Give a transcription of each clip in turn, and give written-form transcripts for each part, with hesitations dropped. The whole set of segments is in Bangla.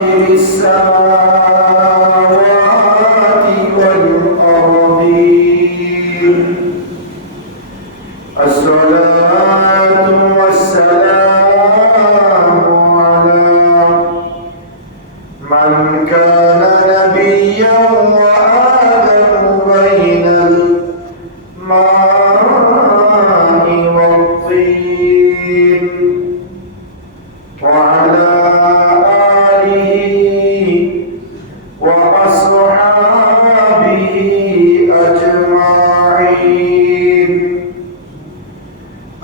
السماوات والأرضين الصلاة والسلام على من كان نبيا وآدم بين الماء والطين وعلى وأصحابه أجمعين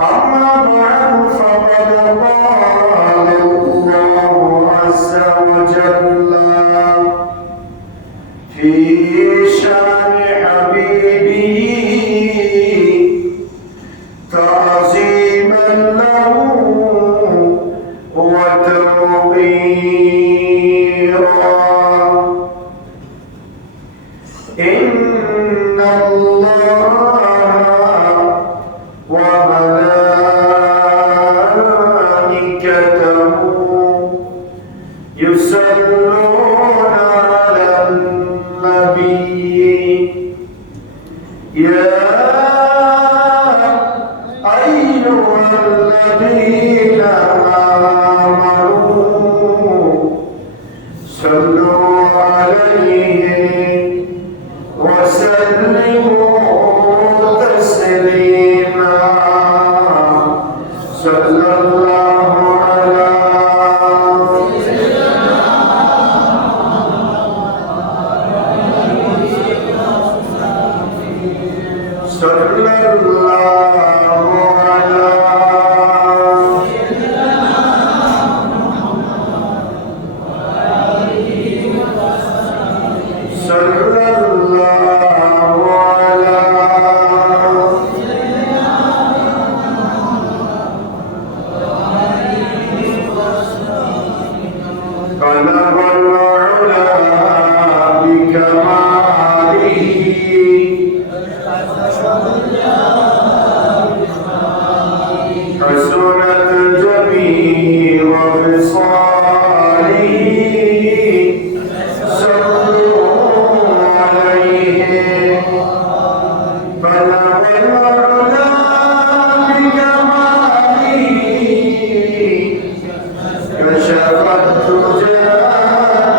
أما بعد فقد قال الله عز وجل في شأن حبيبه تعظيما له وتوقيرا إن الله وملائكته يصلون على النبي يا أيها الذين آمنوا صلوا عليه وسلموا تسليما صلى الله على صلى الله على صلى الله على طلب العلا بكماله حسنت جميع خصاله صلوا عليه طلب العلا بكماله كشف الدجى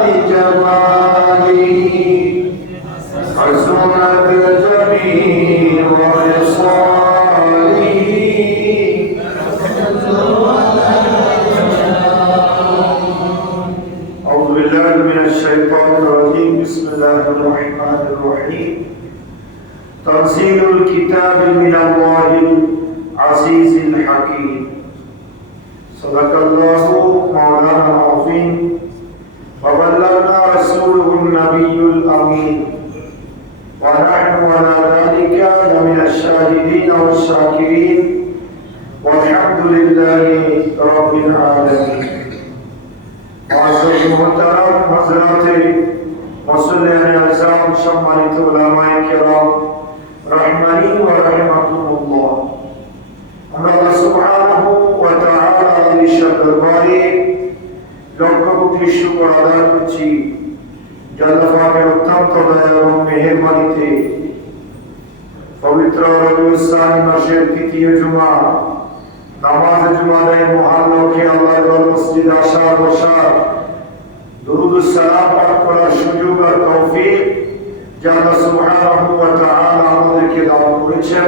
بجماله حسنت جميع خصاله أعوذ بالله من الشيطان الرجيم بسم الله الرحمن الرحيم تنزيل الكتاب من الله العزيز الحكيم صدق الله مولانا العظيم وبلغنا رسوله النبي الأمين ونحن على ذلك لمن الشاهدين والشاكرين والحمد لله رب العالمين معزز محترم حضرات মুসল্লিয়ান আযম সম্মানিত উলামায়ে কেরাম রাহমানি ওয়া রাহিমাকুমুল্লাহ আমরা আল্লাহ সুবহানাহু ওয়া তাআলার বিশাল দরবারে লক্ষ কোটি শুকর আদায় করছি আল্লাহ পাকের অত্যন্ত দয়া এবং মেহেরবানিতে পবিত্র রবিউল সানি মাসের তৃতীয় জুমা নামাজে জুমার মুহাল্লাকে আল্লাহর মসজিদে আসার বসার দুরুদ ও সালাম পাঠ করার সুযোগ আর তৌফিক যা আল্লাহ সুবহানাহু ওয়া তাআলা আমাদেরকে দান করেছেন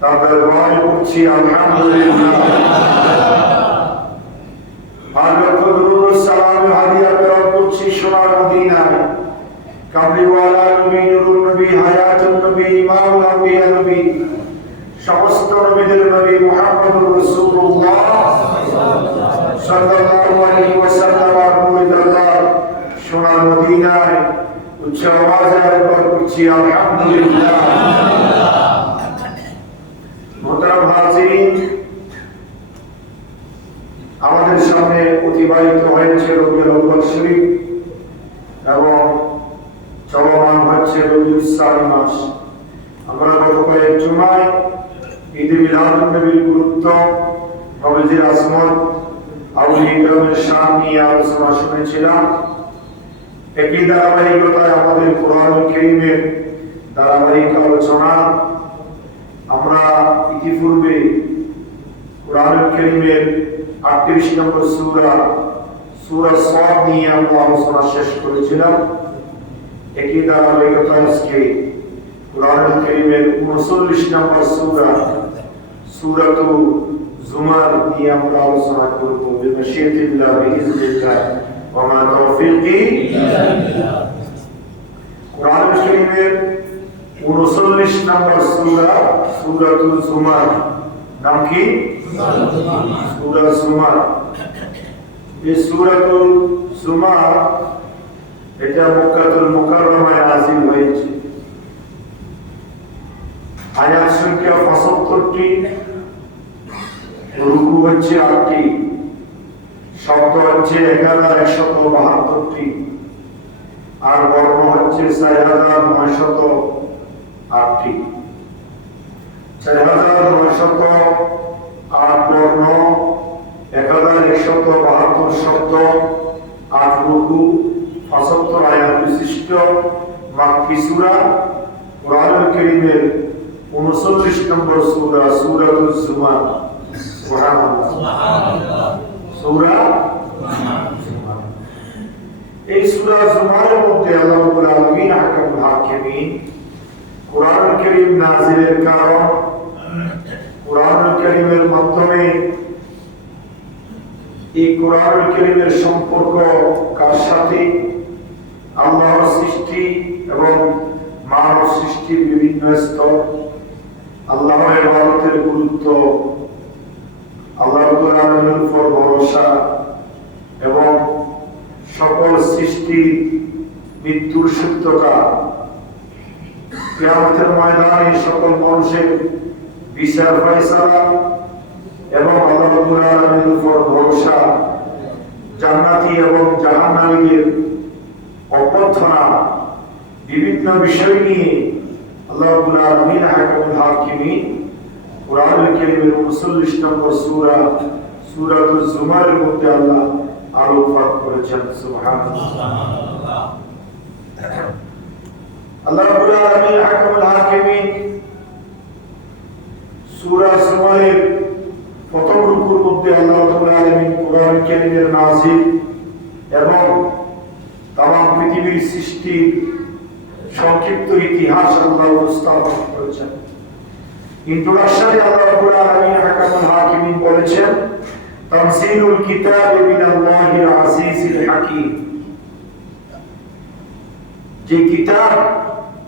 তার দরবারে করছি আলহামদুলিল্লাহ আর লক্ষ দুরুদ ও সালাম হাদিয়া প্রেরণ করছি সোনার মদিনায় কামলিওয়ালা নবী নুরুন নবী হায়াতুন নবী ইমামুল আম্বিয়া নবী সমস্ত নবীদের নবী মুহাম্মদুর রাসূলুল্লাহ সাল্লাল্লাহু আলাইহি ওয়াসাল্লাম আর মুরিদাল্লাহ সোনার মদিনায় উচ্চ আওয়াজে আরজ করছি আলহামদুলিল্লাহ মোহতারাম হাজিরিন আমাদের সামনে অতিবাহিত হয়েছে রবিউল আউয়াল শরীফ এবং চলমান হচ্ছে রবিউল সানি মাস আমরা গত কয়েক জুমায় ঈদে মিলাদুন নবীর গুরুত্ব নবীজির আজমত আউলিয়া কেরামের শান নিয়ে আলোচনা শুনেছিলাম। একই ধারাবাহিকতায় আমাদের কোরআনুল কারীমের ধারাবাহিক আলোচনা। আমরা ইতিপূর্বে কোরআনুল কারীমের 38 নম্বর সূরা সাদ নিয়ে আমরা আলোচনা শেষ করেছিলাম। একই ধারাবাহিকতায় আজকে কোরআনুল কারীমের 39 নম্বর সূরাতুল জুমার নিয়ে আমরা আলোচনা করব। বিমাশিয়াতিল্লাহ বিইজনিল্লাহ ওয়া মা তাওফীকি ইল্লা বিল্লাহ। কোরআনুল কারীমের 39 নম্বর সূরাতুল জুমার নাম কি? সূরা জুমার। এই সূরাতুল জুমার এটা মক্কাতুল মুকাররমায় নাযিল হয়েছে। আয়াত সংখ্যা 75টি, রুকু হচ্ছে 8টি, শব্দ হচ্ছে 1172টি, আর বর্ণ হচ্ছে 4908টি। 4908 বর্ণ, 1172 শব্দ, 8 রুকু, 75 আয়াত বিশিষ্ট মাক্কি সূরা কোরআনুল কারীমের 39 নম্বর সূরাতুল জুমার। সুবহানাল্লাহ, সুবহানাল্লাহ। সূরা জুমার। এই সূরা জুমারের মধ্যে আল্লাহ রাব্বুল আলামিন আহকামুল হাকিমিন কোরআনুল কারীম নাযিলের কারণ, কোরআনুল কারীমের মাধ্যমে এই কোরআনুল কারীমের সম্পর্ক কার সাথে, আল্লাহর সৃষ্টি এবং মানব সৃষ্টির বিভিন্ন স্তর, আল্লাহর ইবাদতের গুরুত্ব, আল্লাহ রাব্বুল আলামিনের উপর ভরসা এবং সকল সৃষ্টির মৃত্যুর সত্যতা, কিয়ামতের ময়দানে সকল মানুষের বিচার ফায়সালা এবং আল্লাহ রাব্বুল আলামিনের উপর ভরসা, জান্নাতি এবং জাহান্নামীদের অভ্যর্থনা, বিভিন্ন বিষয় নিয়ে আল্লাহ রাব্বুল আলামিন আহকামুল হাকিমিন কোরআনুল কারীমের 39 নম্বর সূরাতুল জুমারের মধ্যে আল্লাহ আলোকপাত করেছেন। সুবহানাল্লাহ। আল্লাহ রাব্বুল আলামিন আহকামুল হাকিমিন সূরা জুমারের প্রথম রুকুর মধ্যে আল্লাহ রাব্বুল আলামিন কোরআনুল কারীমের নাযিল এবং তামাম পৃথিবীর সৃষ্টির সংক্ষিপ্ত ইতিহাস আল্লাহ উপস্থাপন করেছেন। ইন্ট্রোডাকশনে আল্লাহ রাব্বুল আলামিন আহকামুল হাকিমিন বলেছেন, তানজিলুল কিতাবি মিনাল্লাহিল আজিজিল হাকীম। যে কিতাব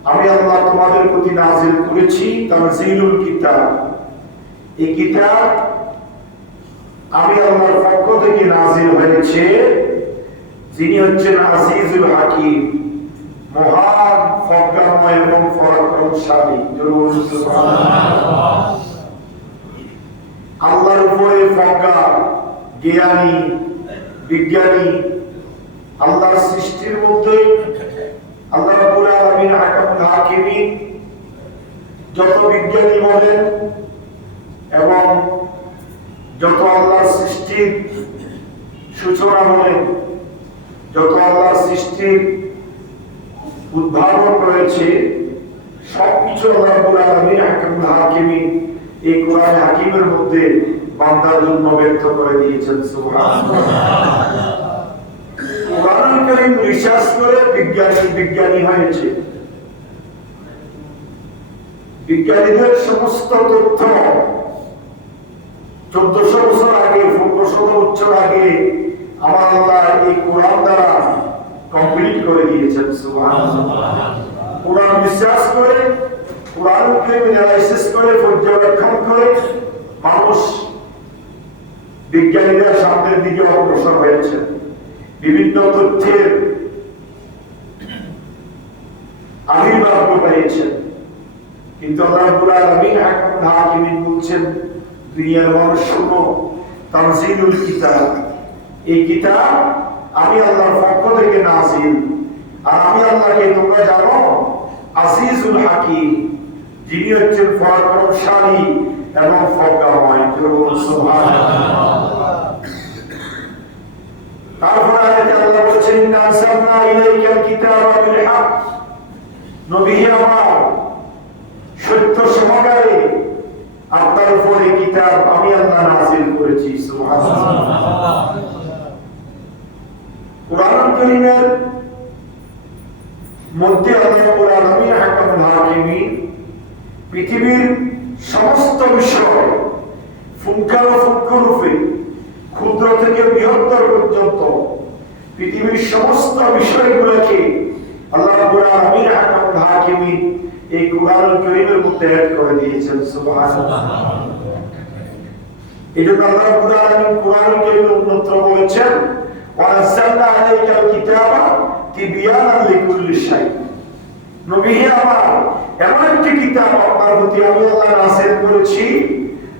আমি আল্লাহ তোমাদের প্রতি নাযিল করেছি, তানজিলুল কিতাব, এই কিতাব আমি আল্লাহর পক্ষ থেকে নাযিল হয়েছে, যিনি হচ্ছেন আজিজুল হাকীম, মহান প্রজ্ঞাময় এবং পরাক্রমশালী। আল্লাহর উপরে প্রজ্ঞা, জ্ঞানী, বিজ্ঞানী, আল্লাহর সৃষ্টির মধ্যে আল্লাহ রাব্বুল আলামিন আহকামুল হাকিমিন যত বিজ্ঞানী বলেন এবং যত আল্লাহর সৃষ্টির সূচনা বলেন, যত আল্লাহর সৃষ্টির উদ্ভাবন রয়েছে, সবকিছু আল্লাহ রাব্বুল আলামিন আহকামুল হাকিমিন এই কোরআন হাকিমের মধ্যে বান্দার জন্য ব্যক্ত করে দিয়েছেন। সুবহানাল্লাহ। কোরআনুল কারীম রিসার্চ করে বিজ্ঞানী হয়েছে। বিজ্ঞানীদের সমস্ত তথ্য 1400 বছর আগে, 1500 বছর আগে আমার আল্লাহ এই কোরআন দ্বারা কমপ্লিট করে দিয়েছেন। সুবহানাল্লাহ। কোরআন রিসার্চ করে, কোরআনুল কারীম অ্যানালাইসিস করে, পর্যবেক্ষণ করে মানুষ, বিজ্ঞানীরা সামনের দিকে অগ্রসর হয়েছে, বিভিন্ন তথ্যের আবির্ভাব ঘটিয়েছেন। কিন্তু আল্লাহ রাব্বুল আলামিন আহকামুল হাকিমিন বলছেন, দুনিয়ার মানুষ শোনো, তানজিলুল কিতাব, এই কিতাব আমি আল্লাহর পক্ষ থেকে নাযিল, আর আমি আল্লাহকে তোমরা জানো আজিজুল হাকীম, যিনি হচ্ছেন পরাক্রমশালী এবং প্রজ্ঞাময়। সুবহানাল্লাহ। তারপরে আয়াতে আল্লাহ বলেছেন ইন্না আনসালনা ইলাইকাল কিতাবা বিল হক, নবী আমার সত্য সহকারে আপনার উপরে কিতাব আমি আল্লাহ নাযিল করেছি। সুবহানাল্লাহ। কুরআন কারীমের মধ্যে আল্লাহ রাব্বুল আলামিন হাকামুল হাকিমিন পৃথিবীর সমস্ত বিষয় পুঙ্খানুপুঙ্খরূপে ক্ষুদ্র থেকে বৃহত্তর পর্যন্ত পৃথিবীর সমস্ত বিষয়গুলোকে আল্লাহ রাব্বুল আলামিন হাকামুল হাকিমিন এই কুরআনুল কারীমের মধ্যে অ্যাড করে দিয়েছেন। সুবহানাল্লাহ। এজন্য আল্লাহ রাব্বুল আলামিন কুরআনুল কারীমের অন্যত্র বলেছেন ওয়া নাযালনা আলাইকাল কিতাবা তিবয়ানান লিকুল্লি শাই, নবী আমার এমন একটি কিতাব আপনার প্রতি আমি আল্লাহ নাযিল করেছি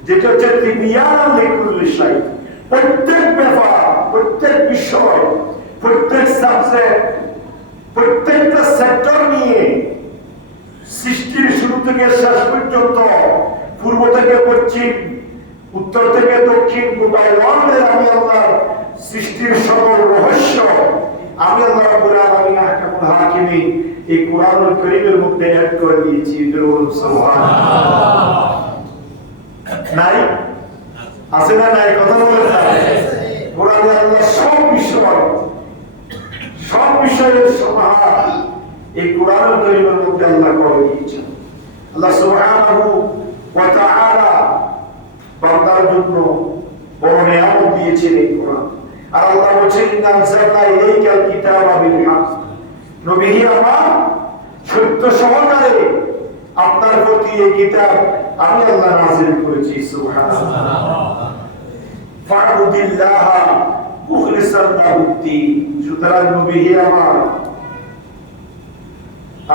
যেটা হচ্ছে তিবয়ানান লিকুল্লি শাই, প্রত্যেক ব্যাপার, প্রত্যেক বিষয়, প্রত্যেক সাবজেক্ট, প্রত্যেকটা সেক্টর নিয়ে সৃষ্টির শুরু থেকে শেষ পর্যন্ত, পূর্ব থেকে পশ্চিম, উত্তর থেকে দক্ষিণ, গোটা ওয়ার্ল্ডের আমি আল্লাহ সৃষ্টির সকল রহস্য আমি আল্লাহ রাব্বুল আলামিন হাকামুল হাকিমিন এই কুরআনুল কারীমের মধ্যে অ্যাড করে দিয়েছি। সুবহানাল্লাহ। নাই আছে না? নাই? কথা বলেন না? কোরআনে আল্লাহ সব বিষয়ের সমাহার এই কুরআনুল কারীমের মধ্যে আল্লাহ করে দিয়েছেন। আল্লাহ সুবহানাহু ওয়া তাআলা বান্দার জন্য বড় নিয়ামত দিয়েছেন এই কোরআন। আর আল্লাহ বলেছেন ইন্না আনসালনা ইলাইকাল কিতাবা বিল হক, নবী আমার সত্য সহকারে আপনার প্রতি এই কিতাব আমি আল্লাহ নাযিল করেছি। সুবহানাল্লাহ। ফা'বুদিল্লাহ মুখলিসান লাহুদ্দিন, সুতরাং নবী আমার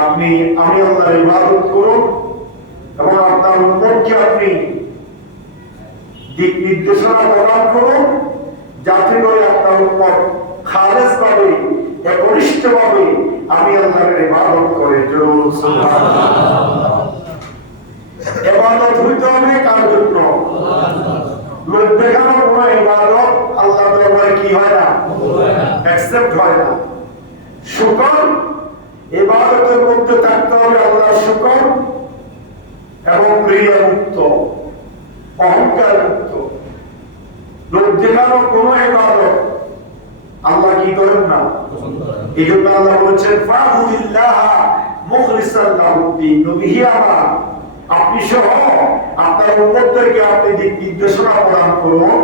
আপনি আমি আল্লাহর ইবাদত করুন এবং আপনার উম্মতকে আপনি দিক নির্দেশনা প্রদান করুন যাতে করে আপনার উম্মত খালেস ভাবে, একনিষ্ঠ ভাবে আমি আল্লাহর ইবাদত করে। সুবহানাল্লাহ। ইবাদত হইতে হবে কার জন্য? লোক দেখানো কোনো ইবাদত আল্লাহর দরবারে কি হয় না? অ্যাকসেপ্ট হয় না। শুকর, ইবাদতের মধ্যে থাকতে হবে আল্লাহর শুকর এবং রিয়া মুক্ত, অহংকার মুক্ত। লোক দেখানো কোন ইবাদত আল্লাহ কি করেন না। এই জন্য আল্লাহ বলেছেন ফা'বুদিল্লাহ মুখলিসান লাহুদ্দিন, নবী আমার আপনি সহ আপনার উম্মতদেরকে আপনি দিক নির্দেশনা প্রদান করুন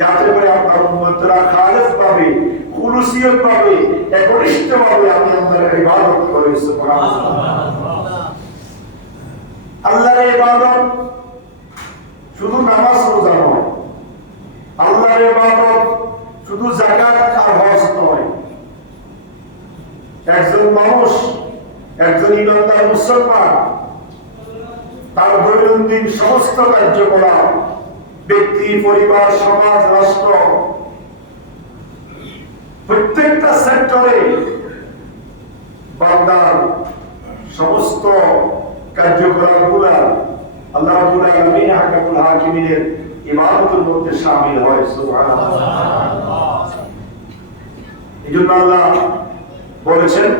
যাতে করে আপনার উম্মতরা খালেস পাবে, খুলুসিয়ত পাবে, একনিষ্ঠ ভাবে আমি আল্লাহর ইবাদত করে। সুবহানাল্লাহ। আল্লাহর ইবাদত শুধু নামাজ রোজা নয়, আল্লাহর ইবাদত শুধু যাকাত আর হজ নয়। একজন মানুষ, একজন ইমানদার মুসলমান তার দৈনন্দিন সমস্ত কার্যকলাপ, ব্যক্তি, পরিবার, সমাজ, রাষ্ট্র, প্রত্যেকটা সেক্টরে বান্দার সমস্ত কার্যকলাপগুলা আল্লাহ রাব্বুল আলামিন হাকামুল হাকিমিনের ইবাদতের মধ্যে শামিল হয়। সুবহানাল্লাহ। এজন্য আল্লাহ বলেছেন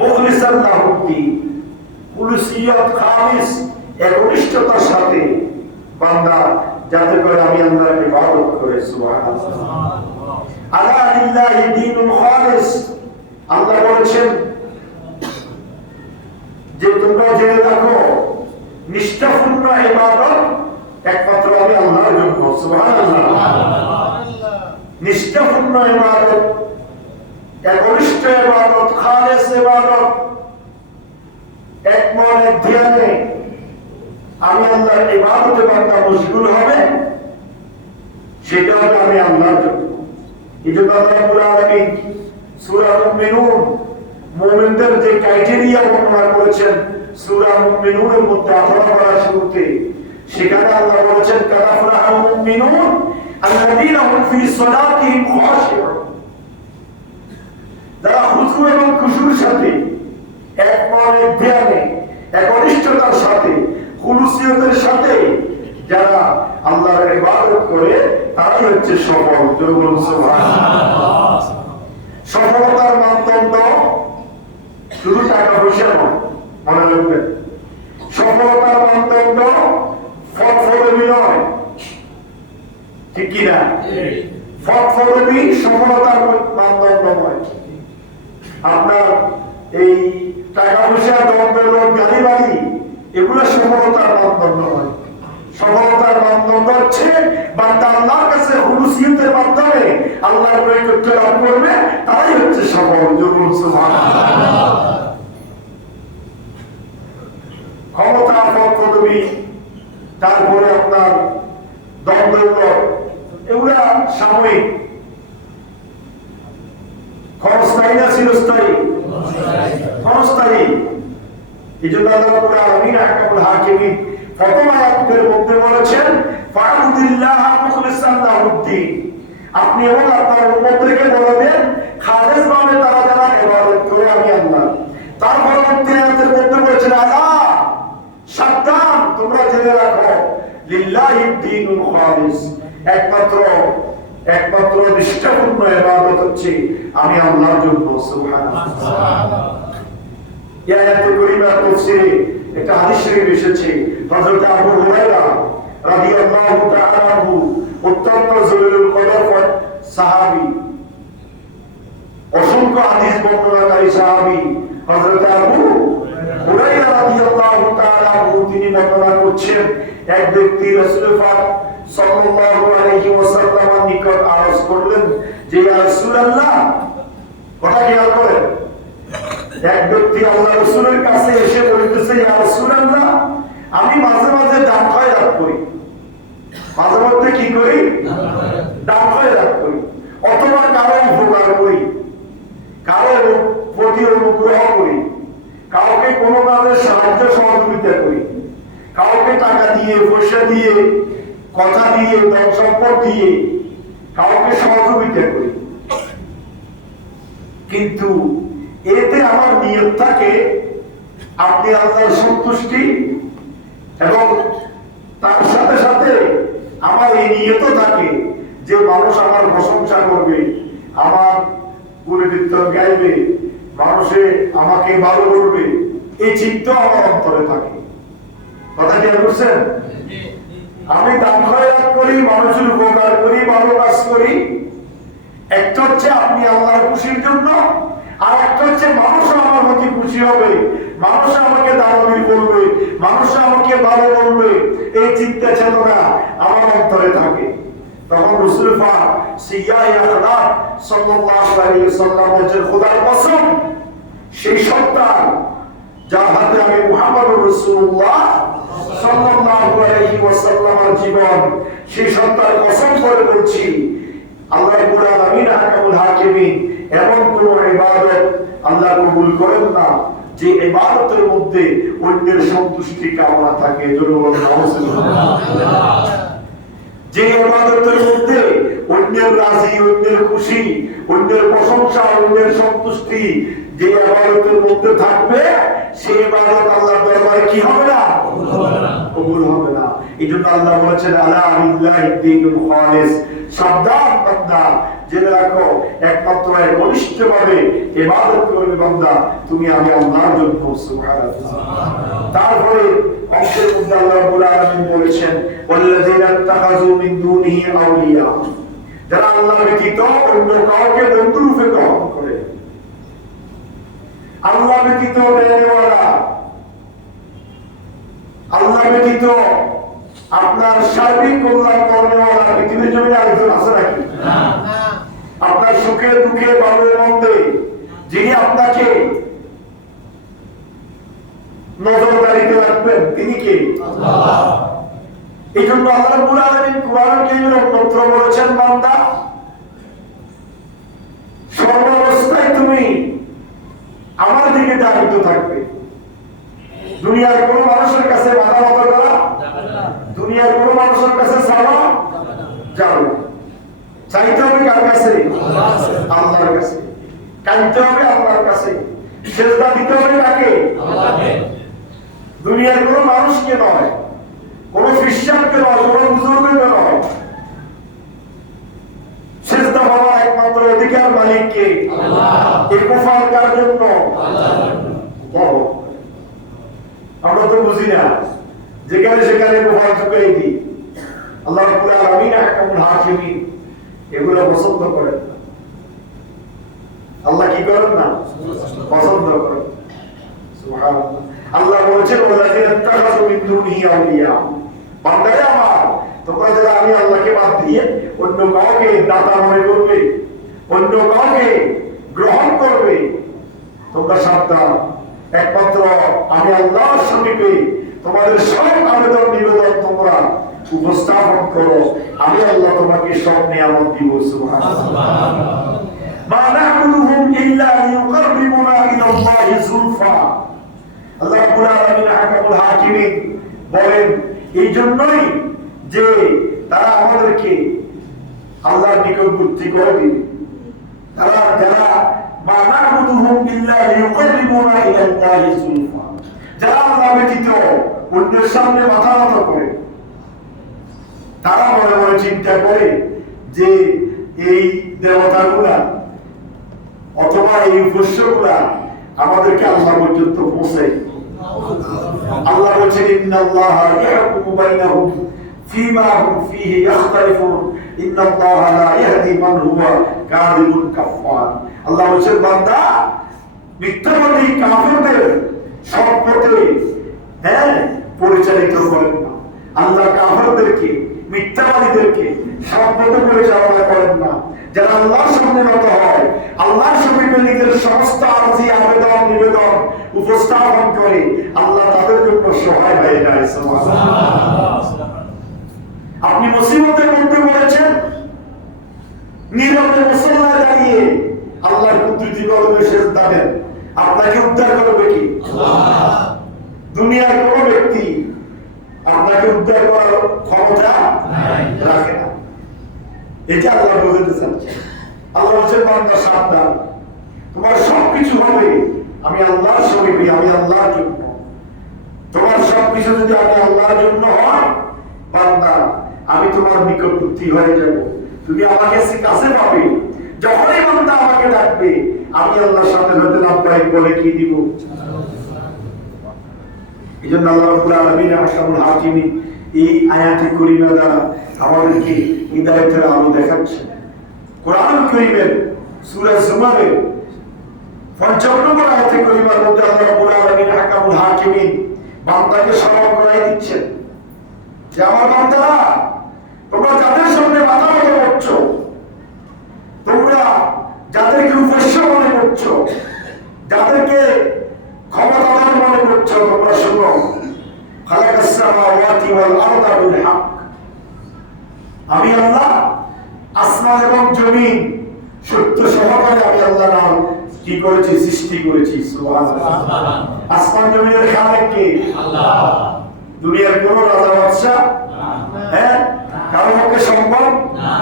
মুখলিসান লাহুদ্দিন, খুলুসিয়ত, খালিস, একনিষ্ঠতার সাথে বান্দা যাতে করে আমি আল্লাহর ইবাদত করে। সুবহানাল্লাহ। আলা লিল্লাহি দীনুল খালিস, আল্লাহ বলেছেন যে তোমরা জেনে রাখো নিষ্ঠাপূর্ণ ইবাদত একমাত্র আমি আল্লাহর জন্য। সুবহানাল্লাহ। নিষ্ঠাপূর্ণ ইবাদত, একনিষ্ঠ ইবাদত, খালিস ইবাদত, এক মন এক ধ্যানে আমি আল্লাহর ইবাদতে বান্দা মশগুল হবে, সেটা হবে আমি আল্লাহর জন্য। এই জন্য আল্লাহ রাব্বুল আলামিন সূরা মুমিনুন মুমিনদের যে ক্রাইটেরিয়া বর্ণনা করেছেন সূরা মুমিনুনের মধ্যে 18 পারা শুরুতে, সেখানে আল্লাহ বলেছেন কাদাফলাহুল মুমিনুন আল্লাযীনা হুম ফি সালাতিহিম খাশিউন, যারা খুশু এবং খুশুর সাথে, এক মনে ধ্যানে, একনিষ্ঠতার সাথে, খুলুসিয়তের সাথে যারা আল্লাহর ইবাদত করে তারাই হচ্ছে সফল। জোরে বলুন সুবহানাল্লাহ। সফলতার মানদণ্ড শুধু টাকা পয়সা নয়, মনে রাখবেন। সফলতার মানদণ্ড ফটফটে নয়, ঠিক কিনা? ফটফটে সফলতার মানদণ্ড নয়। আপনার এই টাকা পয়সা, দম্পের গাড়ি বাড়ি, এগুলো সফলতার মানদণ্ড নয়। সফলতার মানদণ্ড হচ্ছে বান্দা আল্লাহর কাছে হুলুসিয়তের মাধ্যমে আল্লাহর নৈকট্য লাভ করবে, তারাই হচ্ছে সফল। জোরে সুবহানাল্লাহ। ক্ষমতা, পদবি, তারপরে আপনার দম্পের, এগুলা সাময়িক। ক্ষণস্থায়ী না চিরস্থায়ী? ক্ষণস্থায়ী। এই জন্য আল্লাহ রাব্বুল আলামিন আহকামুল হাকিমিন প্রথম আয়াতের মধ্যে বলেছেন ফাউদিল্লাহ মুখলিসান লাহুদ্দিন। আপনি এবং আপনার উম্মতকে বলবেন খালেস ভাবে তারা যারা ইবাদত করে আমি আল্লাহ। তার পরবর্তী আয়াতের মধ্যে বলেছেন আলা সাবধান, তোমরা জেনে রাখো লিল্লাহিদ দীনুল খালিস, একমাত্র নিষ্ঠাপূর্ণ ইবাদত হচ্ছে আমি আল্লাহর জন্য। সুবহানাল্লাহ। এই আয়াতুল কারীমার তাফসীরে একটা হাদিস শরীফ এসেছে, হযরত আবু হুরায়রা রাদিয়াল্লাহু তাআলা আনহু অত্যন্ত জলিলুল কদর সাহাবী, অসংখ্য হাদিস বর্ণনাকারী সাহাবী হযরত আবু হুরায়রা রাদিয়াল্লাহু তাআলা আনহু তিনি বর্ণনা করছেন, এক ব্যক্তি রাসূল পাক সাল্লাল্লাহু আলাইহি ওয়াসাল্লামের নিকট আরজ করলেন যে ইয়া রাসূলুল্লাহ, কথা খেয়াল করেন, এক ব্যক্তি আল্লাহ রাসূলের কাছে এসে বলতেছে ইয়া রাসূলুল্লাহ, আমি মাঝে মাঝে ডান পায়ে রাত করি। মাঝে মধ্যে কি করি? ডান পায়ে রাত করি। অথবা কারো উপকার করি, কারো প্রতি অনুগ্রহ করি, কাউকে কোনো কাজে সাহায্য সহযোগিতা করি, কাউকে টাকা দিয়ে, পয়সা দিয়ে, কথা দিয়ে, ধন সম্পদ দিয়ে কাউকে সহযোগিতা করি। কিন্তু এতে আমার নিয়ত থাকে আপনি আল্লাহর সন্তুষ্টি, এবং তার সাথে সাথে আমার এই নিয়ত থাকে যে মানুষ আমার প্রশংসা করবে, আমার গুণকীর্তন গাইবে, মানুষে আমাকে ভালো করবে, এই চিন্তা আমার অন্তরে থাকে। কথা কি বুঝছেন? আমি দান খয়রাত করি, মানুষের উপকার করি, ভালো কাজ করি। একটা হচ্ছে আপনি আল্লাহর খুশির জন্য, আর একটা হচ্ছে মানুষ আমার প্রতি খুশি হবে, মানুষ আমাকে দানবীর বলবে, মানুষ আমাকে ভালো বলবে, এই চিন্তা চেতনা আমার অন্তরে থাকে। তখন রাসূল পাক সিয়ায়ে আখলাক সাল্লাল্লাহু আলাইহি ওয়াসাল্লাম বলেন খোদার কসম, সেই সত্তার যার হাতে আমি মুহাম্মদুর রাসূলুল্লাহ সাল্লাল্লাহু আলাইহি ওয়াসাল্লামের জীবন, সেই সত্তার কসম করে বলছি, আল্লাহ রাব্বুল আলামিন আহকামুল হাকিমিন এমন কোন ইবাদত আল্লাহ কবুল করেন না যে ইবাদতের মধ্যে অন্যের সন্তুষ্টি কামনা থাকে। জোরে বলুন সুবহানাল্লাহ। যে ইবাদতের মধ্যে অন্যের রাজি, অন্যের খুশি, অন্যের প্রশংসা, অন্যের সন্তুষ্টি যে ইবাদতের মধ্যে থাকবে, সেই ইবাদত আল্লাহর দরবারে কি হবে না? কবুল হবে না। এইজন্য আল্লাহ বলেছেন আলা লিল্লাহিদ দীনুল খালিস, সাবধান বান্দা, জেনে রাখো একমাত্র ঘনিষ্ঠভাবে ইবাদত করবে বান্দা তুমি আমি আল্লাহর জন্য। সুবহানাল্লাহ। তারপরে অংশের মধ্যে আল্লাহ রাব্বুল আলামিন বলেছেন ওয়াল্লাযিনা ইত্তাখাযু মিন দুনিহি আউলিয়া, যারা আল্লাহ ব্যতীত অন্য কাউকে বন্ধু রূপে গ্রহণ করে, আল্লাহ ব্যতীত দেনেওয়ালা, আল্লাহ ব্যতীত আপনার সার্বিক কল্যাণ করেওয়ালা পৃথিবীর জমিনে আরেকজন আছে নাকি? আপনার সুখে দুঃখে ভালো মন্দে যিনি আপনাকে নজরদারিতে রাখবেন তিনি কে? আল্লাহ। এই জন্য আল্লাহ রাব্বুল আলামিন কুরআনুল কারীমের অন্যত্র বলেছেন বান্দা সর্বাবস্থায় তুমি আমার দিকে দায়িত্ব থাকবে। দুনিয়ার কোনো মানুষের কাছে মাথা নত করা যাবে না, দুনিয়ার কোনো মানুষের কাছে চাওয়া যাবে না। চাইতে হবে কার কাছে? আল্লাহর কাছে। কাঁদতে হবে আল্লাহর কাছে। সেজদা দিতে হবে কাকে? আল্লাহকে। দুনিয়ার কোনো মানুষকে নয়, কোনো খ্রিস্টানকে নয়, কোনো বুজুর্গকে নয়। সেজদা একমাত্র অধিকার মালিক কে? এই কুফার কার জন্য? আমরা তো বুঝি না, যেখানে সেখানে কুফার ঢুকিয়ে দিই। আল্লাহ রাব্বুল আলামিন আহকামুল হাকিমিন এগুলো পছন্দ করেন না। আল্লাহ কি করেন না? পছন্দ করেন। সুবহানাল্লাহ। আল্লাহ বলেছেন ওয়ালাযিনা ইত্তাখাযু মিন দুনিহি আউলিয়া, বান্দারা আমার, তোমরা যারা আমি আল্লাহকে বাদ দিয়ে অন্য কাউকে দাতা মনে করবে, অন্য কাউকে গ্রহণ করবে, তোমরা সাবধান। একমাত্র আমি আল্লাহর সমীপে তোমাদের সব আবেদন নিবেদন তোমরা উপস্থাপন করো, আমি আল্লাহ তোমাকে সব নিয়ামত দিব। সুবহানাল্লাহ। মা না'বুদুহুম ইল্লা লিয়ুকাররিবুনা ইলাল্লাহি যুলফা। আল্লাহ রাব্বুল আলামিন আহকামুল হাকিমিন বলেন এই জন্যই যে তারা আমাদেরকে আল্লাহর নিকটবর্তী করে দিবে। তারা যারা মা না'বুদুহুম ইল্লা লিয়ুকাররিবুনা ইলাল্লাহি যুলফা, যারা আল্লাহ ব্যতীত অন্যের সামনে মাথা নত করে, তারা মনে মনে চিন্তা করে যে এই দেবতাগুলা অথবা এই উপাস্যগুলা আমাদেরকে আল্লাহ পর্যন্ত পৌঁছায়। আল্লাহ বলেছেন ইন্নাল্লাহা ইয়াহকুমু বাইনাহুম ফীমা হুম ফীহি ইখতালিফুন ইন্নাল্লাহা লা ইয়াহদি মান হুয়া কাযিবুন কাফফার। আল্লাহ বলেছেন বান্দা মিথ্যাবাদী কাফেরদের সব পথে পরিচালিত করেন না। আল্লাহ কাফেরদেরকে মিথ্যাবাদীদেরকে সব পথে পরিচালনা করেন না। যারা আল্লাহর সামনে নত হয়, আল্লাহর সমীপে নিজের সমস্ত আরজি আবেদন নিবেদন উপস্থাপন করে, আল্লাহ তাদের জন্য সহায় হয়ে যায়। আপনি মুসিবতের মধ্যে পড়েছেন, নীরবে মুসল্লায় দাঁড়িয়ে আল্লাহর কুদরতি কদমে সেজদা দেন, আপনাকে উদ্ধার করবে কি? দুনিয়ার কোন ব্যক্তি আপনাকে উদ্ধার করার ক্ষমতা রাখে না। এটা আল্লাহ বোঝাতে চাচ্ছেন। আল্লাহ বলছেন বান্দা সাবধান, তোমার সবকিছু হবে আমি আল্লাহর সমীপে, আমি আল্লাহর জন্য। তোমার সবকিছু যদি আমি আল্লাহর জন্য হয় বান্দা, আমি তোমার নিকটবর্তী হয়ে যাব, তুমি আমাকে কাছে পাবে। যখনই বান্দা আমাকে ডাকবে আমি আল্লাহর সাথে সাথে লাব্বাইক বলে কি দিব। এজন্য আল্লাহ রাব্বুল আলামিন আহকামুল হাকিমিন এই আয়াতে কারিমা দ্বারা আমাদেরকে হিদায়াতের আলো দেখাচ্ছেন। কোরআন কারীমের সূরা জুমারের ৫৫ নম্বর আয়াতে কারিমার মধ্যে আল্লাহ রাব্বুল আলামিন আহকামুল হাকিমিন বান্দাকে স্মরণ করাই দিচ্ছেন যে আমার বান্দারা, তোমরা যাদের সামনে মাথা নত করছো, তোমরা যাদেরকে উপাস্য মনে করছো, যাদেরকে ক্ষমতাবান মনে করছো, তোমরা শুনো খালাকাস সামাওয়াতি ওয়াল আরদা বিল হক। আমি আল্লাহ আসমান এবং জমিন সত্য সহকারে আমি আল্লাহ নাম কি করেছি? সৃষ্টি করেছি। সুবহানাল্লাহ। আসমান জমিনের খালেক কে? আল্লাহ। দুনিয়ার কোন রাজা বাদশা কারো পক্ষে সম্ভব না।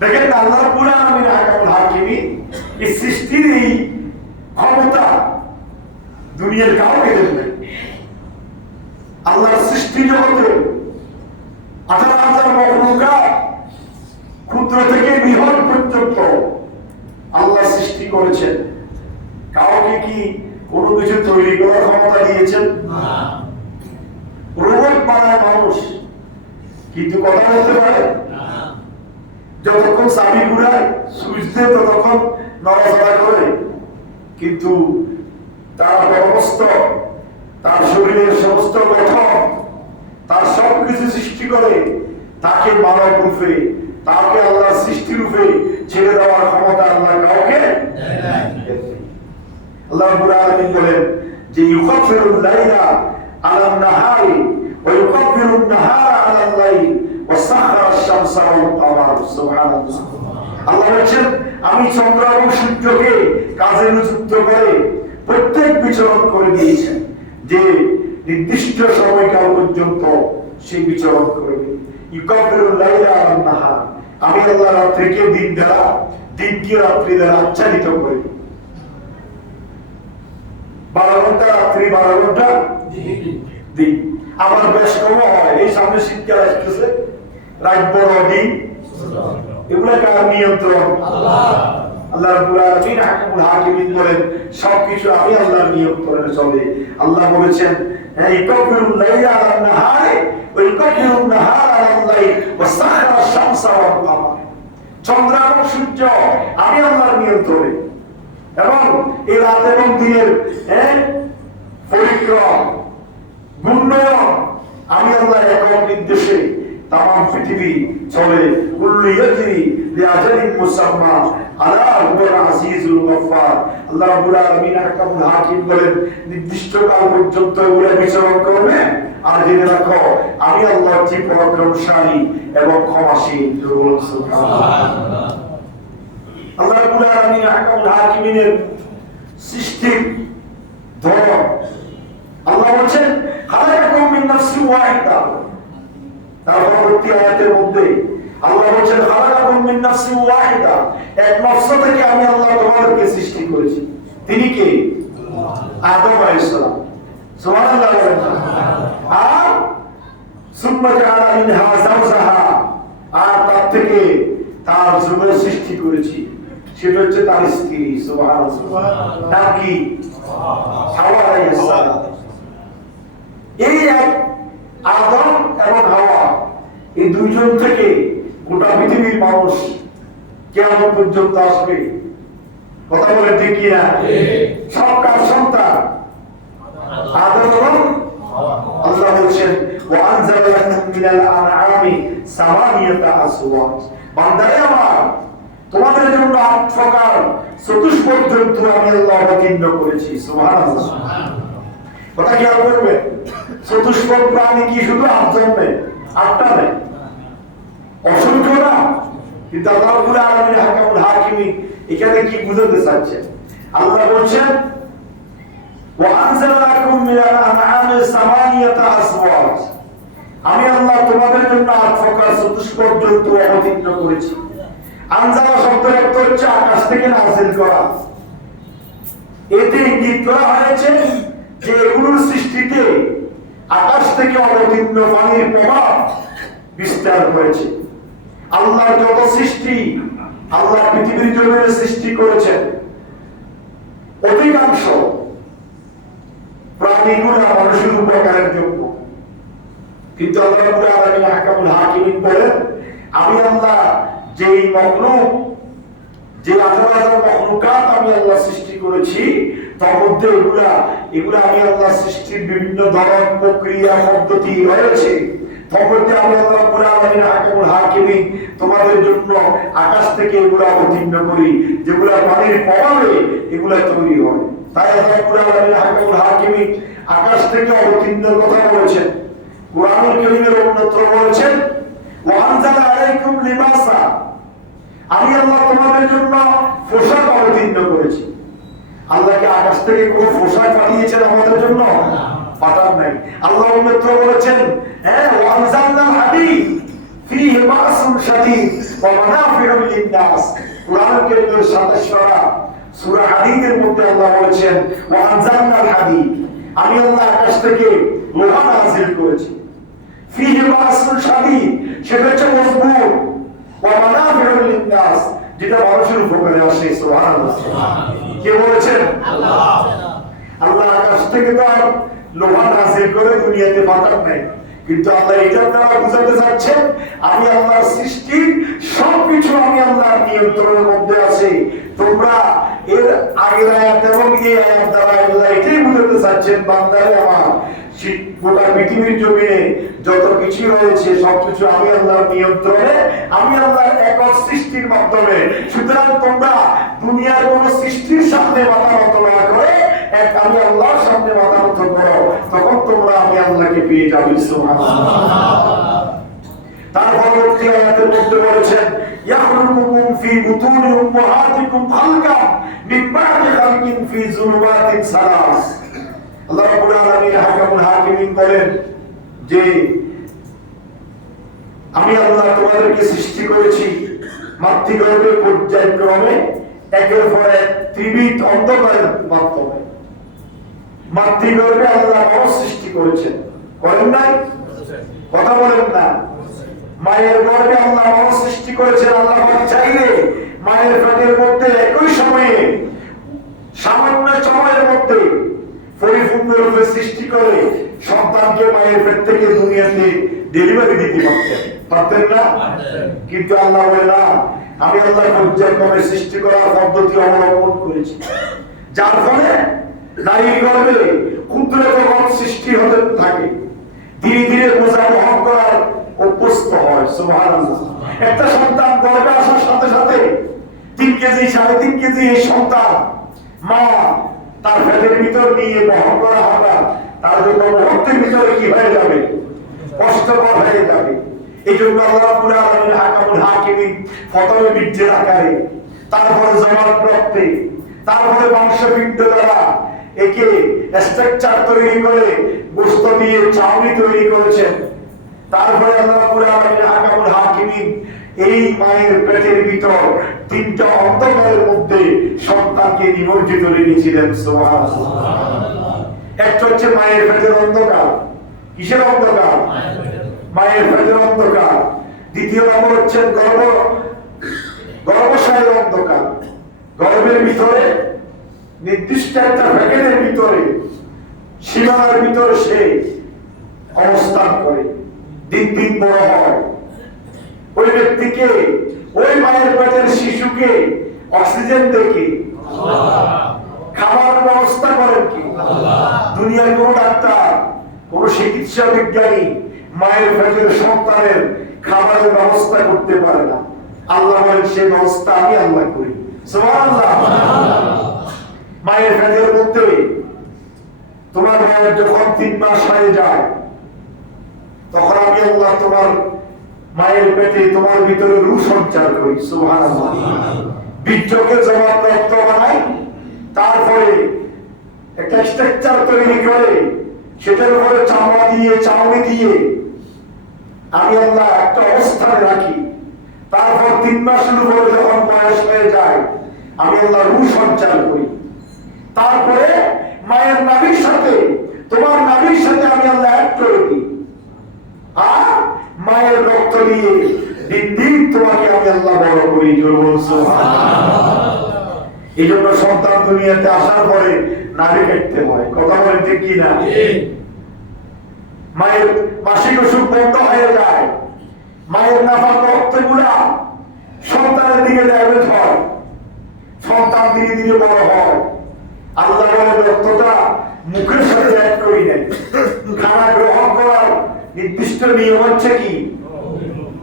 দেখেন আল্লাহ রাব্বুল আলামিন আহকামুল হাকিমিন এই সৃষ্টির এই ক্ষমতা দুনিয়ার কাউকে দেন নাই। আল্লাহর সৃষ্টি জগতে 18,000 মখলুকাত ক্ষুদ্র থেকে বৃহৎ পর্যন্ত আল্লাহ সৃষ্টি করেছেন। কাউকে কি কোনো কিছু তৈরি করার ক্ষমতা দিয়েছেন? না। রোবট বানায় মানুষ, কিন্তু কথা বলতে পারে না। যতক্ষণ চাবি ঘুরায় সুইচ দেয় ততক্ষণ নড়াচড়া করে, কিন্তু তার সমস্ত, তার শরীরের সমস্ত গঠন, তার সবকিছু সৃষ্টি করে তাকে মানব রূপে, তাকে আল্লাহ সৃষ্টি রূপে ছেড়ে দেওয়ার ক্ষমতা আল্লাহ কাউকে দেয় নাই। আল্লাহ রাব্বুল আলামিন বলেন যে ইউকাফিরুল লাইলা আলান নাহারি ওয়া ইউকাফিরুন নাহারা আলাল লাইল ওয়া সাখারাশ শামসা ওয়াল কমার। সুবহানাল্লাহ। আল্লাহ বলেন আমি চন্দ্র এবং সূর্যকে কাজে নিযুক্ত করে প্রত্যেক বিচরণ করে দিয়েছেন, যে নির্দিষ্ট সময়কাল পর্যন্ত সেই বিচরণ করবে। ইউকাফিরুল লাইলা আলান নাহার, আমি আল্লাহ রাত্রিকে দিন দ্বারা, দিনকে রাত্রি দ্বারা আচ্ছাদিত করি। 12 ঘন্টা রাত্রি, 12 ঘন্টা দিন। আবার বেশ কম হয়, এই সামনে শীতকাল আসতেছে, রাত বড় দিন এগুলা কার নিয়ন্ত্রণ? আল্লাহ। আল্লাহ রাব্বুল আলামিন হাকিমুল হাকিমিন বলেন সবকিছু আমি আল্লাহর নিয়ন্ত্রণে চলে। আল্লাহ বলেছেন ইকাবিরুল লাইলা আলান নাহারি ওয়া ইকাবিরুন নাহারা আলাল লাইল ওয়া সাখারা শামসা ওয়াল কামার। চন্দ্র এবং সূর্য আমি আল্লাহর নিয়ন্ত্রণে, এবং এই রাত এবং দিনের পরিক্রম ঘূর্ণয়ন আমি আল্লাহর একক নির্দেশে তামাম পৃথিবী চলে। কুল্লু ইয়াজরি লিআজালিন মুসাম্মা আলা হুয়াল আজিজুল গফফার। আল্লাহ রাব্বুল আলামিন হাকিমুল হাকিম বলেন নির্দিষ্ট কাল পর্যন্ত এগুলো বিচরণ করবে, আর জেনে রাখো আমি আল্লাহ হচ্ছি পরাক্রমশালী এবং ক্ষমাশীল। সুবহানাল্লাহ। আল্লাহ রাব্বুল আলামিন হাকিমুল হাকিমিনের সৃষ্টির ধরন আল্লাহ বলেন খালাকাকুম মিন নাফসিন ওয়াহিদা। তার পরবর্তী আয়াতের মধ্যে আল্লাহ বলেন খালাকাকুম মিন নাফসিন ওয়াহিদা, এক নফস থেকে আমি আল্লাহ তোমাদেরকে সৃষ্টি করেছি। তিনি কে? আদম আলাইহিস সালাম। সুবহানাল্লাহ। আর সুম্মা জাআলা মিনহা যাওজাহা, আর তার থেকে তার যুগের সৃষ্টি করেছি, সেটা হচ্ছে তার স্ত্রী। সুবহানাল্লাহ। নাম কি? হাওয়া আলাইহিস সালাম। এই এক আদম এবং হাওয়া, এই দুইজন থেকে গোটা পৃথিবীর মানুষ কিয়ামত পর্যন্ত আসবে। কথা বলে ঠিক কি না? সব কার সন্তান? আদম এবং হাওয়া। আল্লাহ বলেন ওয়া আনজালা লাকুম মিনাল আনআমি সামানিয়াতা আসওয়াজ। বান্দারে আমার, তোমাদের জন্য ৮ প্রকার চতুষ্পদ জন্তু আমি আল্লাহ অবতীর্ণ করেছি। সুবহানাল্লাহ। কথা কি আর করবে? চতুষ্পদ প্রাণী কি শুধু ৮ জন্মে? ৮টা নেই, অসংখ্য না। কিন্তু আল্লাহ রাব্বুল আলামিন হাকিমুল হাকিমিন এখানে কি বুঝাতে চাচ্ছেন? আল্লাহ বলছেন ওয়া আনজালা লাকুম মিনাল আনআমি সামানিয়াতা আসওয়াজ। আমি আল্লাহ তোমাদের জন্য ৮ প্রকার চতুষ্পদ জন্তু অবতীর্ণ করেছি। আনজালা শব্দের অর্থ হচ্ছে আকাশ থেকে নাযিল করা। এতে ইঙ্গিত করা হয়েছে যে এগুলোর সৃষ্টিতে আকাশ থেকে অবতীর্ণ পানির প্রভাব বিস্তার হয়েছে। আল্লাহর যত সৃষ্টি আল্লাহ পৃথিবীর জমিনে সৃষ্টি করেছেন, অধিকাংশ প্রাণীগুলো মানুষের উপকারের জন্য। কিন্তু আল্লাহ রাব্বুল আলামিন হাকিমুল হাকিমিন বলেন আমি আল্লাহ যেই মখলুক, যে ১৮,০০০ মখলুকাত আমি আল্লাহ সৃষ্টি করেছি, তার মধ্যে এগুলা আমি আল্লাহ সৃষ্টির বিভিন্ন ধরন প্রক্রিয়া পদ্ধতি রয়েছে। তার মধ্যে আমি আল্লাহ রাব্বুল আলামিন হাকিমুল হাকিমিন তোমাদের জন্য আকাশ থেকে এগুলা অবতীর্ণ করি, যেগুলা পানির প্রভাবে এগুলা তৈরি হয়। তাই আল্লাহ রাব্বুল আলামিন হাকিমুল হাকিমিন আকাশ থেকে অবতীর্ণের কথা বলেছেন। কুরআনুল কারীমের অন্যত্র বলেছেন ওয়া আনজালা আলাইকুম লিবাসা, আমি আল্লাহ তোমাদের জন্য পোশাক অবতীর্ণ করেছি। আল্লাহকে আকাশ থেকে কোন পোশাক পাঠিয়েছেন আমাদের জন্য? পাঠান নাই। আল্লাহ অন্যত্র বলেছেন ওয়া আনজালনাল হাদীদ ফীহি বাসুন শাদীদ ওয়া মানাফিউ লিন-নাস। কুরআনুল কারীমের ২৭ পারা সূরা হাদীদের মধ্যে আল্লাহ বলেছেন ওয়া আনজালনাল হাদীদ, আমি আল্লাহ আকাশ থেকে লোহা নাযিল করেছি। ফীহি বাসুন শাদীদ, সেটা হচ্ছে মজবুত। ওয়া মানাফিউ লিন-নাস, যেটা মানুষের উপকারে আসে। সুবহানাল্লাহ। কে বলেছেন? আল্লাহ। আল্লাহ আকাশ থেকে তো লোহা নাযিল করে দুনিয়াতে পাঠান নাই, কিন্তু আল্লাহ এটা দ্বারা বুঝাতে চাচ্ছেন আমি আল্লাহর সৃষ্টি সবকিছু আমি আল্লাহর নিয়ন্ত্রণের মধ্যে আছে। তোমরা এর আগের আয়াত এবং এই আয়াত দ্বারা আল্লাহ এটাই বুঝাতে চাচ্ছেন বান্দারে আমার, গোটা পৃথিবীর জমিনে যত কিছু রয়েছে সবকিছু আমি আল্লাহর নিয়ন্ত্রণে, আমি আল্লাহর একক সৃষ্টির মাধ্যমে। সুতরাং তোমরা দুনিয়ার কোন সৃষ্টির সামনে মাথা নত না করে এক আমি আল্লাহর সামনে মাথা নত করো, তখন তোমরা আমি আল্লাহকে পেয়ে যাবে। সুবহানাল্লাহ। তার পরবর্তী আয়াতের মধ্যে বলেছেন ইয়াখলুকুকুম ফি বুতুনি উম্মাহাতিকুম খালকাম মিন বা'দি খালকিন ফি যুলুমাতিন সালাস। আল্লাহ রাব্বুল আলামিন হাকিমুল হাকিমিন বলেন যে আমি আল্লাহ তোমাদেরকে সৃষ্টি করেছি মাতৃগর্ভে পর্যায়ক্রমে একের পর এক ত্রিবিধ অন্ধকারের মাধ্যমে। মাতৃগর্ভে আল্লাহ মানুষ সৃষ্টি করেছেন, করেন নাই? কথা বলেন না? মায়ের গর্ভে আল্লাহ মানুষ সৃষ্টি করেছেন। আল্লাহ চাইলে মায়ের পেটের মধ্যে একই সময়ে সামান্য সময়ের মধ্যে পরিপূর্ণ রূপে সৃষ্টি করে সন্তানকে মায়ের পেট থেকে দুনিয়াতে ডেলিভারি দিতে পারতেন না? কিন্তু আল্লাহ বলে না, আমি আল্লাহ পর্যায়ক্রমে সৃষ্টি করার পদ্ধতি অবলম্বন করেছি, যার ফলে নারীর গর্ভে ক্ষুদ্র জগৎ সৃষ্টি হতে থাকে, ধীরে ধীরে বোঝা বহন করার অভ্যস্ত হয়। সুবহানাল্লাহ। একটা সন্তান গর্ভে আসার সাথে সাথে 3 কেজি 3.5 কেজি এই সন্তান মা তার পেটের ভিতর নিয়ে বহন করা হবে, তার জন্য মুহূর্তের ভিতরে কি হয়ে যাবে? কষ্টকর হয়ে যাবে। এই জন্য আল্লাহ রাব্বুল আলামিন হাকামুল হাকিমিন প্রথমে বীর্যের আকারে, তারপরে জমাট রক্তে, তারপরে বংশবৃদ্ধ দ্বারা একে স্ট্রাকচার তৈরি করে গোশত দিয়ে চাউনি তৈরি করেছেন। তারপরে আল্লাহ রাব্বুল আলামিন হাকামুল হাকিমিন এই মায়ের পেটের ভিতর 3টা অন্ধকারের মধ্যে সন্তানকে নিমজ্জিত রেখেছিলেন। সুবহানাল্লাহ। একটা হচ্ছে মায়ের পেটের অন্ধকার। কিসের অন্ধকার? মায়ের পেটের অন্ধকার। দ্বিতীয় নম্বর হচ্ছে গর্ভাশয়ের অন্ধকার। গর্ভের ভিতরে নির্দিষ্ট একটা প্যাকেটের ভিতরে সীমানার ভিতরে সে অবস্থান করে, দিন দিন বড় হয়। ওই ব্যক্তিকে, ওই মায়ের পেটের শিশুকে অক্সিজেন দেখে খাবার ব্যবস্থা করেন কি? দুনিয়ার কোন ডাক্তার, কোন চিকিৎসা বিজ্ঞানী মায়ের পেটের সন্তানের খাবারের ব্যবস্থা করতে পারে না। আল্লাহ বলেন সেই ব্যবস্থা আমি আল্লাহ করি। সুবহানাল্লাহ। মায়ের পেটের মধ্যে তোমার মায়ের যখন 3 মাস হয়ে যায়, তখন আমি আল্লাহ তোমার মায়ের পেটে তোমার ভিতরে রূহ সঞ্চার করি। সুবহানাল্লাহ। বীর্যকে জমা রক্ত বানাই, তারপরে একটা স্ট্রাকচার তৈরি করে সেটার উপরে চামড়া দিয়ে চাউনি দিয়ে আমি আল্লাহ একটা অবস্থানে রাখি। তারপর 3 মাসের উপরে যখন বয়স হয়ে যায়, আমি আল্লাহ রূহ সঞ্চার করি। তারপরে মায়ের নাভির সাথে, তোমার নাভির সাথে আমি আল্লাহ এক করে দিই, আর মায়ের রক্ত দিয়ে দিন দিন তোমাকে আমি আল্লাহ বড় করি। এই জন্য সন্তান দুনিয়াতে আসার পরে নাভি কাটতে হয়। কথা বলেন ঠিক কি না? মায়ের মাসিক অসুখ বন্ধ হয়ে যায়, মায়ের নাফাক রক্তগুলা সন্তানের দিকে ডাইভার্ট হয়, সন্তান ধীরে ধীরে বড় হয়। আল্লাহ বলে রক্তটা মুখের সাথে এক করি নাই। খানা গ্রহণ করার নির্দিষ্ট নিয়ম হচ্ছে কি?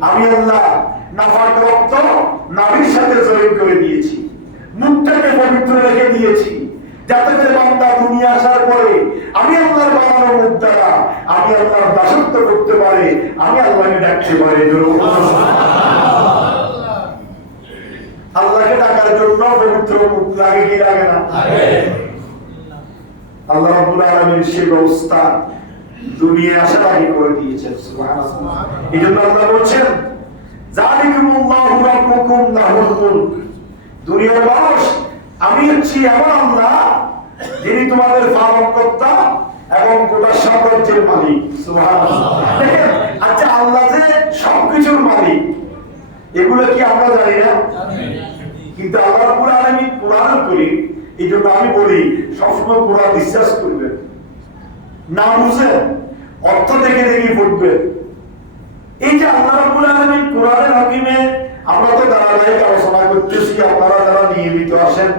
আমি আল্লাহ নাফাক রক্ত নাভির সাথে জয়েন করে দিয়েছি, মুখটাকে পবিত্র রেখে দিয়েছি, যাতে করে বান্দা দুনিয়া আসার পরে আমি আল্লাহর বানানো মুখ দ্বারা আমি আল্লাহর দাসত্ব করতে পারে, আমি আল্লাহকে ডাকতে পারে। আল্লাহকে ডাকার জন্য পবিত্র মুখ লাগে কি লাগে না? আল্লাহ রাব্বুল আলামিন সেই ব্যবস্থা দুনিয়া আসার আগে করে দিয়েছেন। সুবহানাল্লাহ। এইজন্য আল্লাহ বলেন, যালিকুমুল্লাহু রাব্বুকুম লাহুল মুলক। দুনিয়ার মানুষ, আমি হচ্ছি এমন আল্লাহ যিনি তোমাদের পালনকর্তা এবং গোটা সাম্রাজ্যের মালিক। সুবহানাল্লাহ। দেখেন, আচ্ছা আল্লাহ যে সবকিছুর মালিক, এগুলো কি আমরা জানি না? কিন্তু আল্লাহ রাব্বুল আলামিন কোরআন করি। এই জন্য আমি বলি সবসময় কোরআন বিশ্বাস করবেন, না বুঝেন অর্থ দেখে দেখে পড়বেন। এই যে আল্লাহ রাব্বুল আলামিন কোরআনের হাকিমে আমরা তো ধারাবাহিক আলোচনা করতেছি, আপনারা যারা নিয়মিত আসেন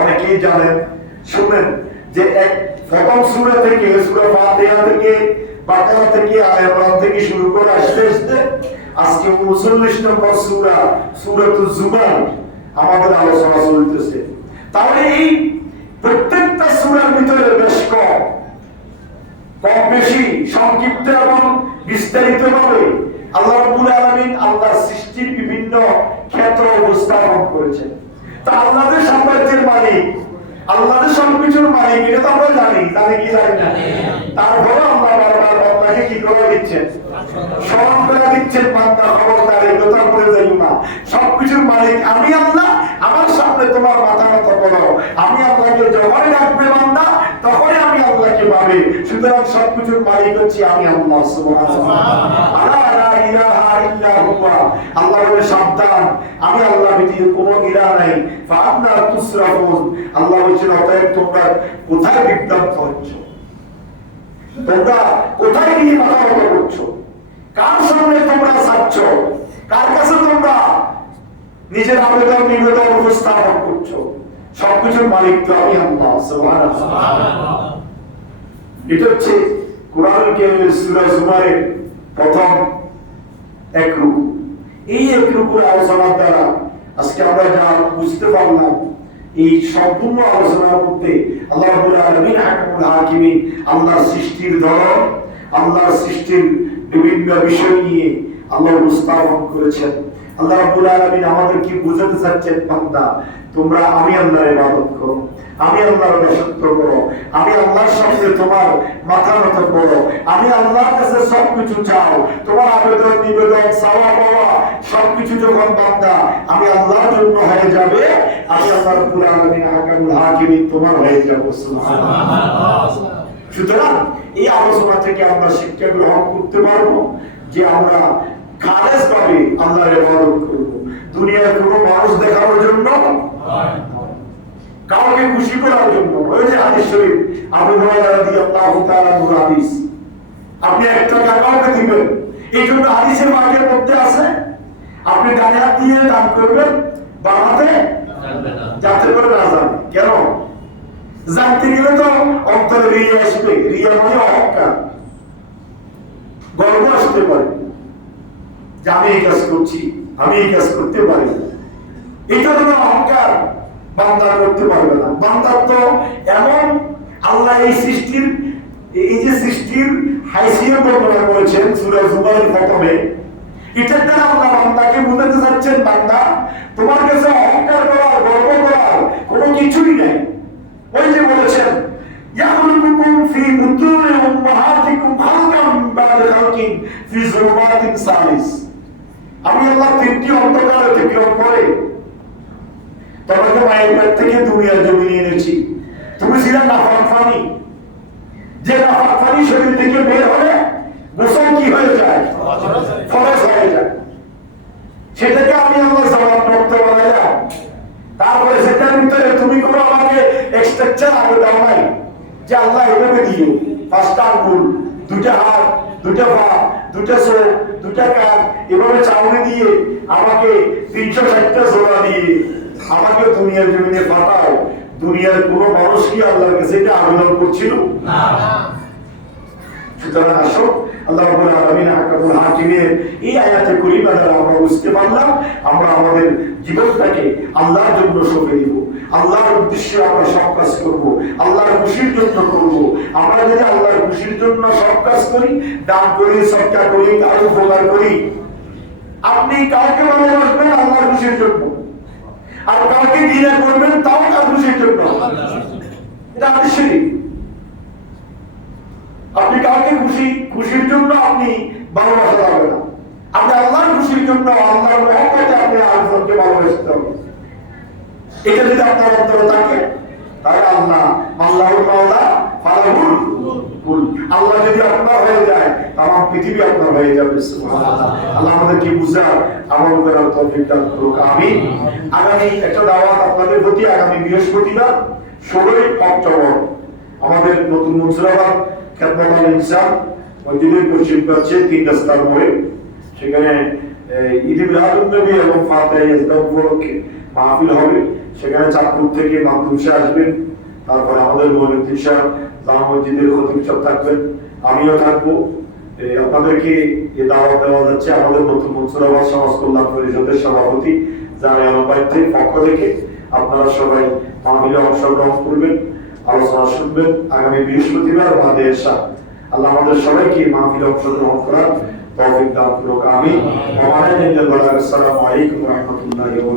অনেকেই জানেন, শুনেন যে প্রথম সূরা থেকে, সূরা ফাতিহা থেকে, বাকারা থেকে, আলে ইমরান থেকে শুরু করে আসতে আসতে আজকে 39 নম্বর সূরা, সূরাতুজ জুমার আমাদের আলোচনা চলতেছে। তাহলে এই প্রত্যেকটা সূরার ভিতরে বেশ কম বেশি সংক্ষিপ্ত এবং বিস্তারিত ভাবে আল্লাহ রাব্বুল আলামিন আল্লাহর সৃষ্টির বিভিন্ন ক্ষেত্র উপস্থাপন করেছেন। তা আল্লাহর সাম্রাজ্যের মালিক, আল্লাহর সবকিছুর মালিক, এটা তো আমরা জানি কি জানি না? তারপরে আল্লাহ বারবার বান্দাকে কি করে দিচ্ছেন? স্মরণ করে দিচ্ছেন, বান্দা খবরদার এই কথা বলে যাইও না, সবকিছুর মালিক আমি আল্লাহ, আমার সামনে তোমার মাথা নত করো। আমি আল্লাহকে যখনই ডাকবে বান্দা, তখনই আমি আল্লাহকে পাবে। যাবে। সুতরাং সবকিছুর মালিক হচ্ছে আমি আল্লাহ সুবহানাহু ওয়া তাআলা। লা ইলাহা ইল্লা হুয়া, আল্লাহ বলে সাবধান, আমি আল্লাহ ব্যতীত কোনো ইলাহ নাই। ফাআন্না তুসরাফুন, আল্লাহ বলেছেন অতএব তোমরা কোথায় বিভ্রান্ত হচ্ছ, তোমরা কোথায় গিয়ে মাথা ব্যথা করছো, কার সামনে তোমরা যাচ্ছ, কার কাছে তোমরা নিজের আবেদন নিবেদন উপস্থাপন করছো। সবকিছুর মালিক তো আমি আল্লাহ সুবহানাল্লাহ। এটা হচ্ছে কোরআন কারীমের সূরা জুমারের প্রথম এক রুকু। এই এক রুকুর আলোচনার দ্বারা আজকে আমরা যা বুঝতে পারলাম, এই সম্পূর্ণ আলোচনার মধ্যে আল্লাহ রাব্বুল আলামিন হাকিমুল হাকিমিন আল্লাহর সৃষ্টির ধরন, আল্লাহর সৃষ্টির বিভিন্ন বিষয় নিয়ে আল্লাহ উপস্থাপন করেছেন। আল্লাহ রাব্বুল আলামিন আমাদেরকে বোঝাতে চাচ্ছেন, বান্দা তোমরা আমি আল্লাহর ইবাদত করো, আমি আল্লাহর দাসত্ব করো, আমি আল্লাহর সামনে তোমার মাথা নত করো, আমি আল্লাহর কাছে সবকিছু চাও, তোমার আবেদন নিবেদন চাওয়া পাওয়া সবকিছু যখন বান্দা আমি আল্লাহর জন্য হয়ে যাবে, আমি আল্লাহ রাব্বুল আলামিন হাকিমুল হাকিমিন তোমার হয়ে যাব। সুবহানাল্লাহ। সুতরাং এই আলোচনা থেকে আমরা শিক্ষা গ্রহণ করতে পারবো যে আমরা খালেস ভাবে আল্লাহর ইবাদত করব, দুনিয়ার কোনো মানুষ দেখানোর জন্য, কাউকে খুশি করার জন্য। ওই যে হাদিস শরীফ আবু হুরায়রা রাদিয়াল্লাহু তাআলা এর হাদিস, আপনি 1 টাকা কাউকে দিবেন, এই জন্য হাদিসের বাক্যের মধ্যে আছে আপনি ডানে হাত দিয়ে দান করবেন, বাম হাতে যাতে করে না জানে। কেন? জানতে গেলে তো অন্তরে রিয়া আসবে, রিয়া মানে অহংকার, গর্ব আসতে পারে যে আমি এই কাজ করছি, আমি এই কাজ করতে পারি। এই ধরনের অহংকার বান্দা করতে পারবে না। বান্দার তো এমন আল্লাহ এই সৃষ্টির, এই যে সৃষ্টির হাইসিয়ত বর্ণনা করেছেন সূরা জুমারের প্রথমে, এটার দ্বারা আল্লাহ বান্দাকে বুঝাতে চাচ্ছেন, বান্দা তোমার কাছে অহংকার করার, গর্ব করার কোনো কিছুই নেই। ওই যে বলেছেন ইয়াখলুকুকুম ফি বুতুনি উম্মাহাতিকুম খালকাম বা'দা খালকিন ফি যুলুমাতিন সালিস, আমি আল্লাহ 3টি অন্ধকার অতিক্রম করে তোমাকে মায়ের পেট থেকে দুনিয়ার জমিনে এনেছি। তুমি ছিলে নাফরমানি, যে নাফরমানি শরীর থেকে বের হলে গোসল কি হয়ে যায়? ফরজ হয়ে যায়। সেটাকে আমি আল্লাহ জবাবপ্রাপ্ত বানাইলাম। তারপরে সেটার ভিতরে তুমি কোনো আমাকে এক্সট্রাকচার আগে দাও নাই যে আল্লাহ এভাবে দিও 5টা আঙ্গুল, 2টা হাত, 2টা পা, 2টা চোখ, 2টা কান, এভাবে চাউনি দিয়ে আমাকে 360টা জোড়া দিয়ে আমাকে দুনিয়ার জমিনে পাঠাও। দুনিয়ার কোনো মানুষ কি আল্লাহর কাছে এটা আবেদন করছিল না। সুতরাং আসো আল্লাহ রাব্বুল আলামিন হাকিমুল হাকিমের এই আয়াতে কারিমা দ্বারা আমরা বুঝতে পারলাম আমরা আমাদের জীবনটাকে আল্লাহর জন্য সঁপে দিব, আল্লাহর উদ্দেশ্যে আমরা সব কাজ করব, আল্লাহর খুশির জন্য করব। আমরা যদি আল্লাহর খুশির জন্য সব কাজ করি, দান করি, সদকা করি, কারো উপকার করি, আপনি কাউকে ভালোবাসবেন আল্লাহর খুশির জন্য, আর কাউকে ঘৃণা করবেন তাও তার খুশির জন্য। এটা আদর্শিক। আপনি কাউকে খুশির জন্য আপনি ভালোবাসা যাবে না, আপনি আল্লাহর খুশির জন্য, আল্লাহর মহব্বতে আপনি আরেকজনকে ভালোবাসতে হবে। এটা যদি আপনার অন্তরে থাকে তাহলে আল্লাহুল মাওলা ফালাহুল কুল, আল্লাহ যদি আপনার হয়ে যায় তাম পৃথিবী আপনার হয়ে যাবে। সুবহানাল্লাহ। আল্লাহ আমাদেরকে বুঝার আমল করার তৌফিক দান করুক। আমিন। আগামী একটা দাওয়াত আপনাদের প্রতি, আগামী বৃহস্পতিবার 16 অক্টোবর আমাদের নতুন মুন্সিরাবাদ খেদমত আল ইনসান মসজিদের পশ্চিম প্রাচ্যে 3 রাস্তার মোড়ে, সেখানে ঈদে মিলাদুন নবী এবং ফাতিহা ইজদাহ উপলক্ষে মাহফিল হবে। সেখানে চাঁদপুর থেকে মাহমুদ শাহ আসবেন, তারপর আমাদের মনিউদ্দিন শাহ জামা মসজিদের খতিব সাহেব থাকবেন, আমিও থাকবো। আপনাদেরকে এই দাওয়াত দেওয়া যাচ্ছে আমাদের নতুন মুন্সিরাবাদ সমাজ কল্যাণ পরিষদের সভাপতি জামিয়া বাইতের পক্ষ থেকে। আপনারা সবাই মাহফিলে অংশগ্রহণ করবেন, আলোচনা শুনবেন আগামী বৃহস্পতিবার বাদে এসা। আল্লাহ আমাদের সবাইকে মাহফিলে অংশগ্রহণ করার তৌফিক দান করুক। আমিন। আসসালামু আলাইকুম ওয়া রাহমাতুল্লাহি ওয়া বারাকাতুহু।